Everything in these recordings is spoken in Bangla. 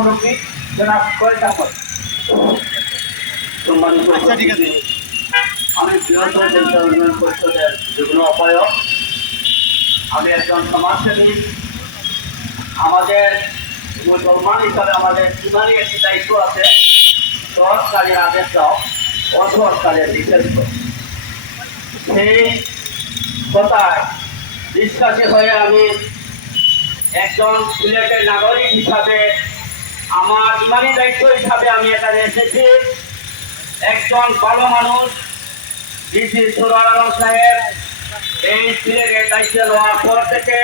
মুরব্বী জনাব কয়েকটা পর সম্মানিত আমি বৃহত্তর জেলা উন্নয়ন পরিষদের যুগ্ম আহ্বায়ক। আমি একজন সমাজসেবী। আমাদের মুসলমান হিসাবে আমাদের ইমানি একটি দায়িত্ব আছে, সৎ কাজের আদেশ দাও, অসৎ কাজের নিষেধ দাও। সেই কথায় বিশ্বাসী হয়ে আমি একজন সিলেটের নাগরিক হিসাবে আমার ইমানি দায়িত্ব হিসাবে আমি এখানে এসেছি। একজন ভালো মানুষ ডিসি সুরার আলম সাহেব এই সিলেটের দায়িত্ব নেওয়ার পর থেকে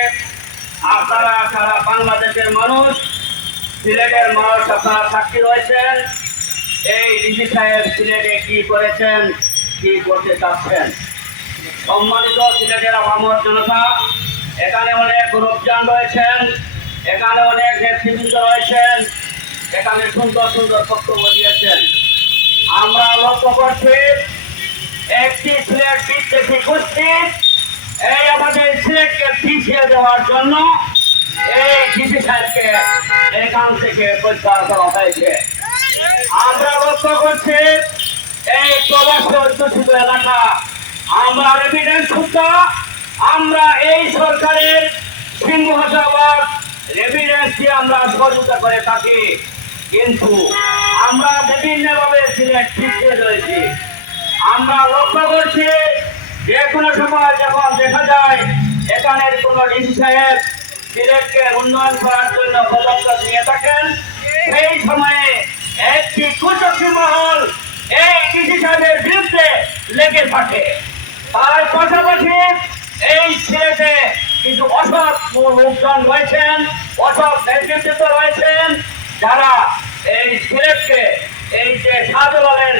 আপনারা সারা বাংলাদেশের মানুষ, সিলেটের মানুষ আপনারা সাক্ষী রয়েছেন এই ডিসি সাহেব সিলেটে কি করেছেন, কি করতে চাচ্ছেন। সম্মানিত সিলেটের আপামর জনতা, এখানে অনেক গ্রুপজান রয়েছেন, এখানে অনেক নেতৃবৃন্দ রয়েছেন, এখানে সুন্দর সুন্দর বক্তব্য দিয়েছেন। আমরা লক্ষ্য করছি একটি সিলেট বিদ্বেষী গোষ্ঠী এই আমাদের সিলেটকে পিছিয়ে দেওয়ার জন্য এই ডিসি সাহেবকে এখান থেকে প্রত্যাহার করা হয়েছে। আমরা লক্ষ্য করছি এই প্রবাসী অধ্যুষিত এলাকা আমরা এভিডেন্স সূত্র আমরা এই সরকারের সিংহাসনবাদ এভিডেন্স দিয়ে আমরা সহযোগিতা করে থাকি, কিন্তু আমরা বিভিন্নভাবে সিলেট পিছিয়ে রয়েছি। আমরা লক্ষ্য করছি যে কোনো সময় যখন দেখা যায় এখানের কোনো ডিসি সাহেব সিলেটকে উন্নয়ন করার জন্য পদক্ষেপ নিয়ে থাকেন, সেই সময়ে একটি কুচক্রী মহল এই ডিসি সাহেবের বিরুদ্ধে লেগে থাকে। তার পাশাপাশি এই সিলেটে কিছু অসৎ লোকজন রয়েছেন, অসৎ নেতৃত্ব রয়েছেন, যারা এই সিলেটকে এই যে শাহজালালের